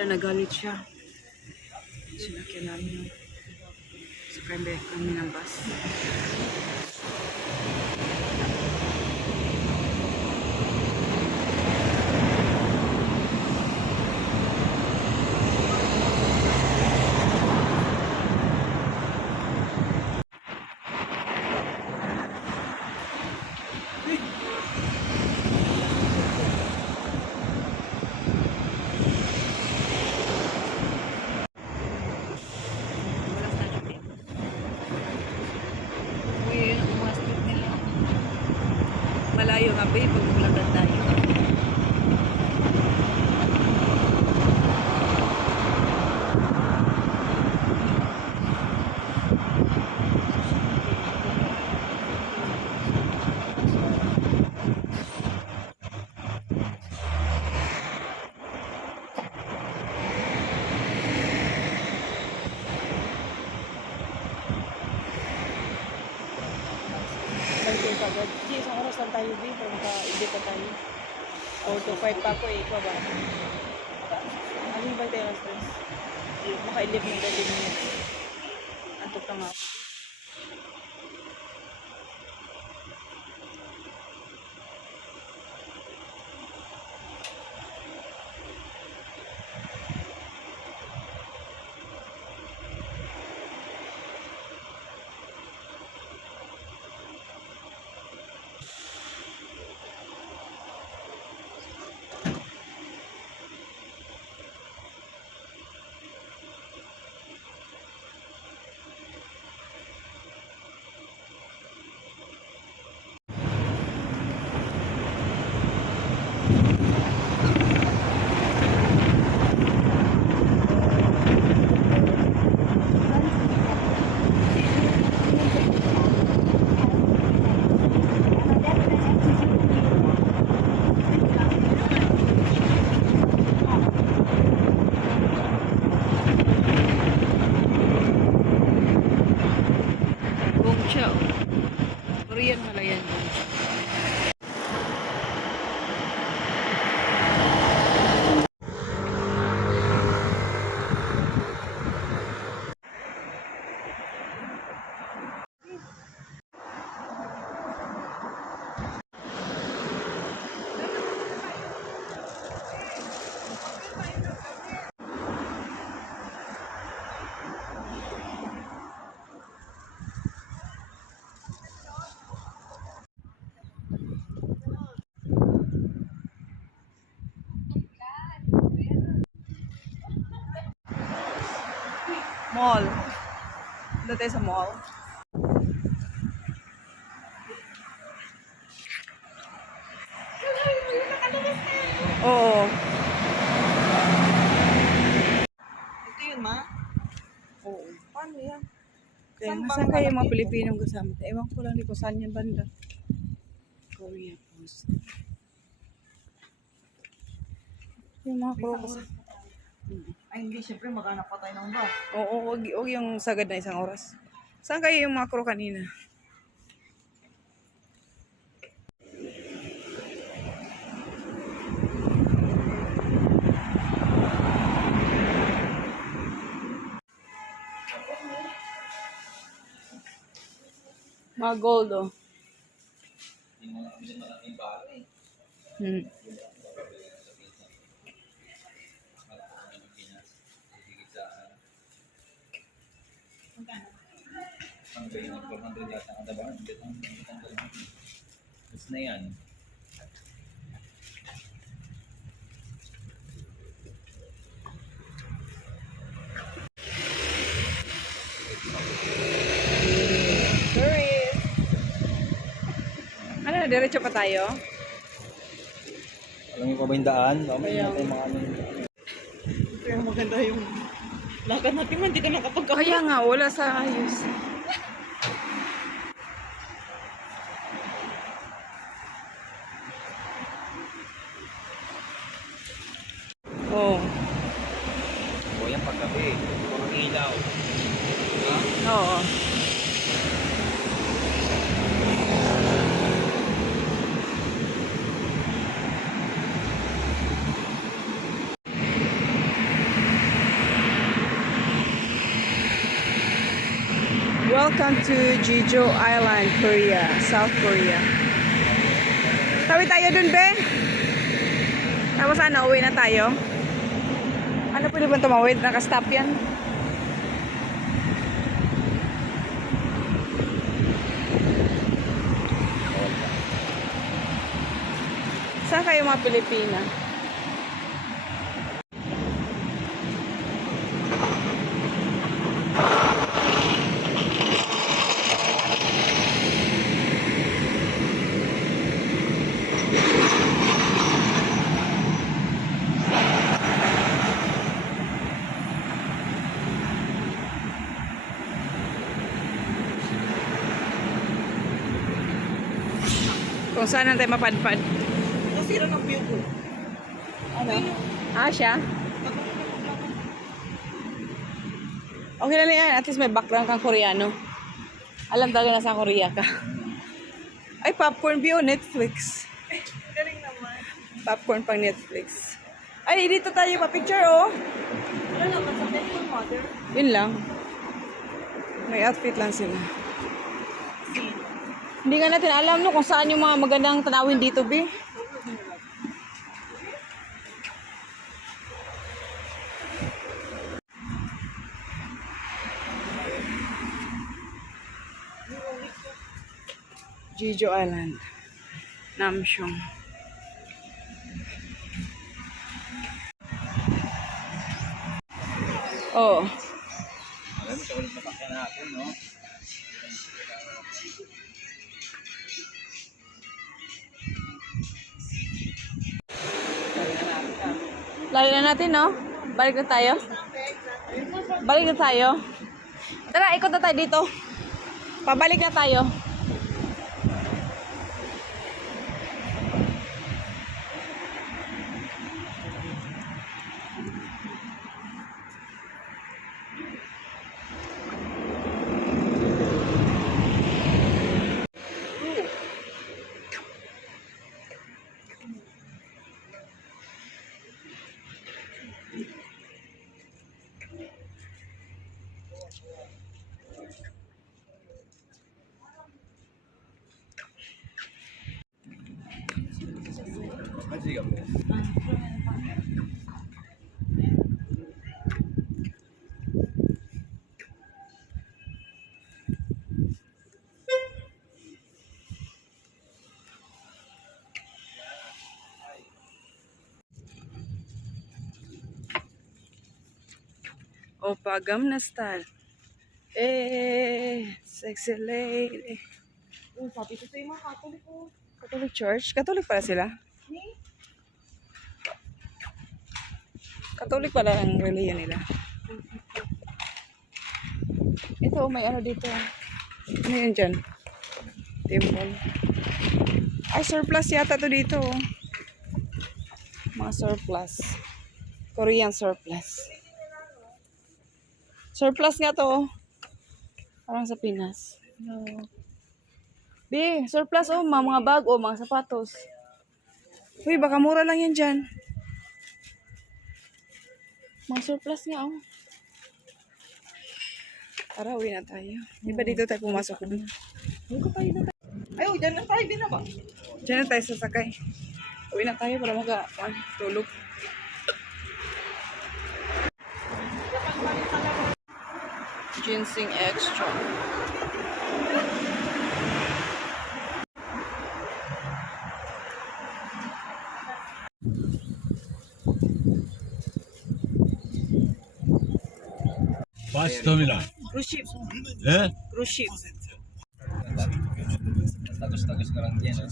Wala, nagalit siya. Sinakyan namin yung sakay kami ng bus. Malayo nga ba eh, pag bulagan tayo. Kasi isang oras lang tayo, B, pero maka-edit na tayo. 4 to 5 pa ako eh, ikaw ba? Ano ba tayo ng stress? Maka-edit ng 30 minutes. Antok na nga ako. Gongcha. Korean pala yan. Mall. Doon tayo sa mall. Oo. Ito yun, ma? Oo. Paano yan? Kaya saan kayo mga Pilipinong kasama? Ewan ko lang di ko saan yung banda. Korea Post. Yung mga crocos. Ay, hindi. Siyempre, maghanap pa tayo ng bus. Oo, wag yung sagad na isang oras. Saan kayo yung macro kanina? Mga gold, oh. Hmm. Mas na yan. Tourist! Ano, diretso pa tayo? Alam niyo pa ba yung daan? Dami Kaya- natin mga ano. Kaya maganda yung lakad natin man. Hindi ka nakapagkakita. Kaya nga, wala sa ayos. Oo. O yan paggabi. Puro ilaw. Ha? Oo. Welcome to Jeju Island, Korea, South Korea. Tawid tayo dun, be? Tapos ano, uwi na tayo? Ano pwede ba tumawid? Nakastop yan? Saan kayo mga Pilipina? Kung saan natin mapadpad? Nasira ng view ko. Ano? Ah, siya? Okay lang yan. At least may background kang Koreano. Alam talaga na sa Korea ka. Ay, popcorn view, Netflix. Galing naman. Popcorn pang Netflix. Ay, dito tayo pa-picture, oh. Wala naman sa Temple Mother. Yun lang. May outfit lang sila. Hindi nga natin alam no kung saan yung mga magandang tanawin dito, be. Jeju Island, Namsyong. Oh, Alam mo, siya ulit napakyan natin, no? lalo na natin, no? Balik na tayo. Balik na tayo. Tara, ikot na tayo dito. Pabalik na tayo. Sige po. Opa Gangnam Style. Eh, sexy lady. Oh, sabi ko sa'yo mga Catholic ko. Catholic Church? Catholic pala sila? Catholic pala ang religion nila. Ito, may ano dito. Ano yun dyan? Temple. Ay, surplus yata to dito. Mga surplus. Korean surplus. Surplus nga to. Parang sa Pinas. No. Be, surplus oh. Mga bag oh, mga sapatos. Uy, baka mura lang yan dyan. Mga surplus nga oh. Tara, uwi na tayo. Di ba dito tayo pumasok? Ay, oh, dyan na tayo din na ba? Diyan na tayo sasakay. Uwi na tayo para tulog. Ginseng extra. Bus terminal. Cruise ship. 예? Cruise ship. Tagos-tagos ka lang din, no?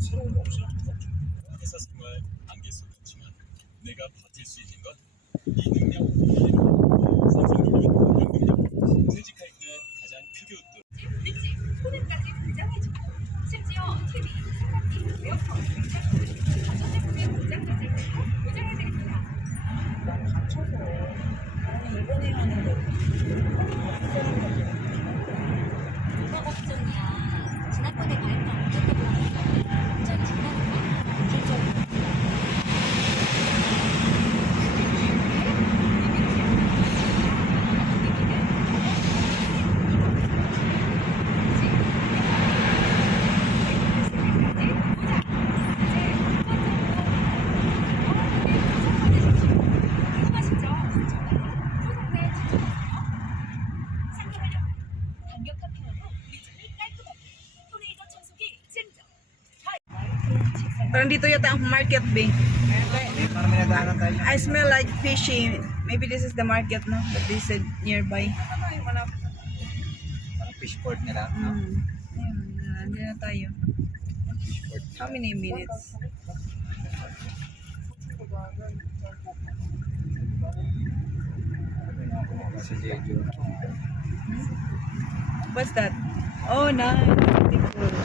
새로운 옵션 회사 생활 안개수 있지만 내가 버틸 수 있는 건 이 능력, 상상력이 능력, 퇴직할 때 가장 크게 웃도록 소득까지 보장해주고 심지어 TV, 세탁기, 에어컨, 냉장고, 전자제품의 보장까지 보장해드립니다. 뭐가 걱정이야. 지난번에 가입도 안 됐다고 하니까 운전이 중단인가? 진짜 Parang dito yata ang market, be. Parang may naghahanap tayo. I smell like fishy. Maybe this is the market, no? But they said nearby. Parang fishport nila. No? Ayun, nandun na tayo. Fishport. How many minutes? Sa Jeju. What's that? Oh, nice. Beautiful.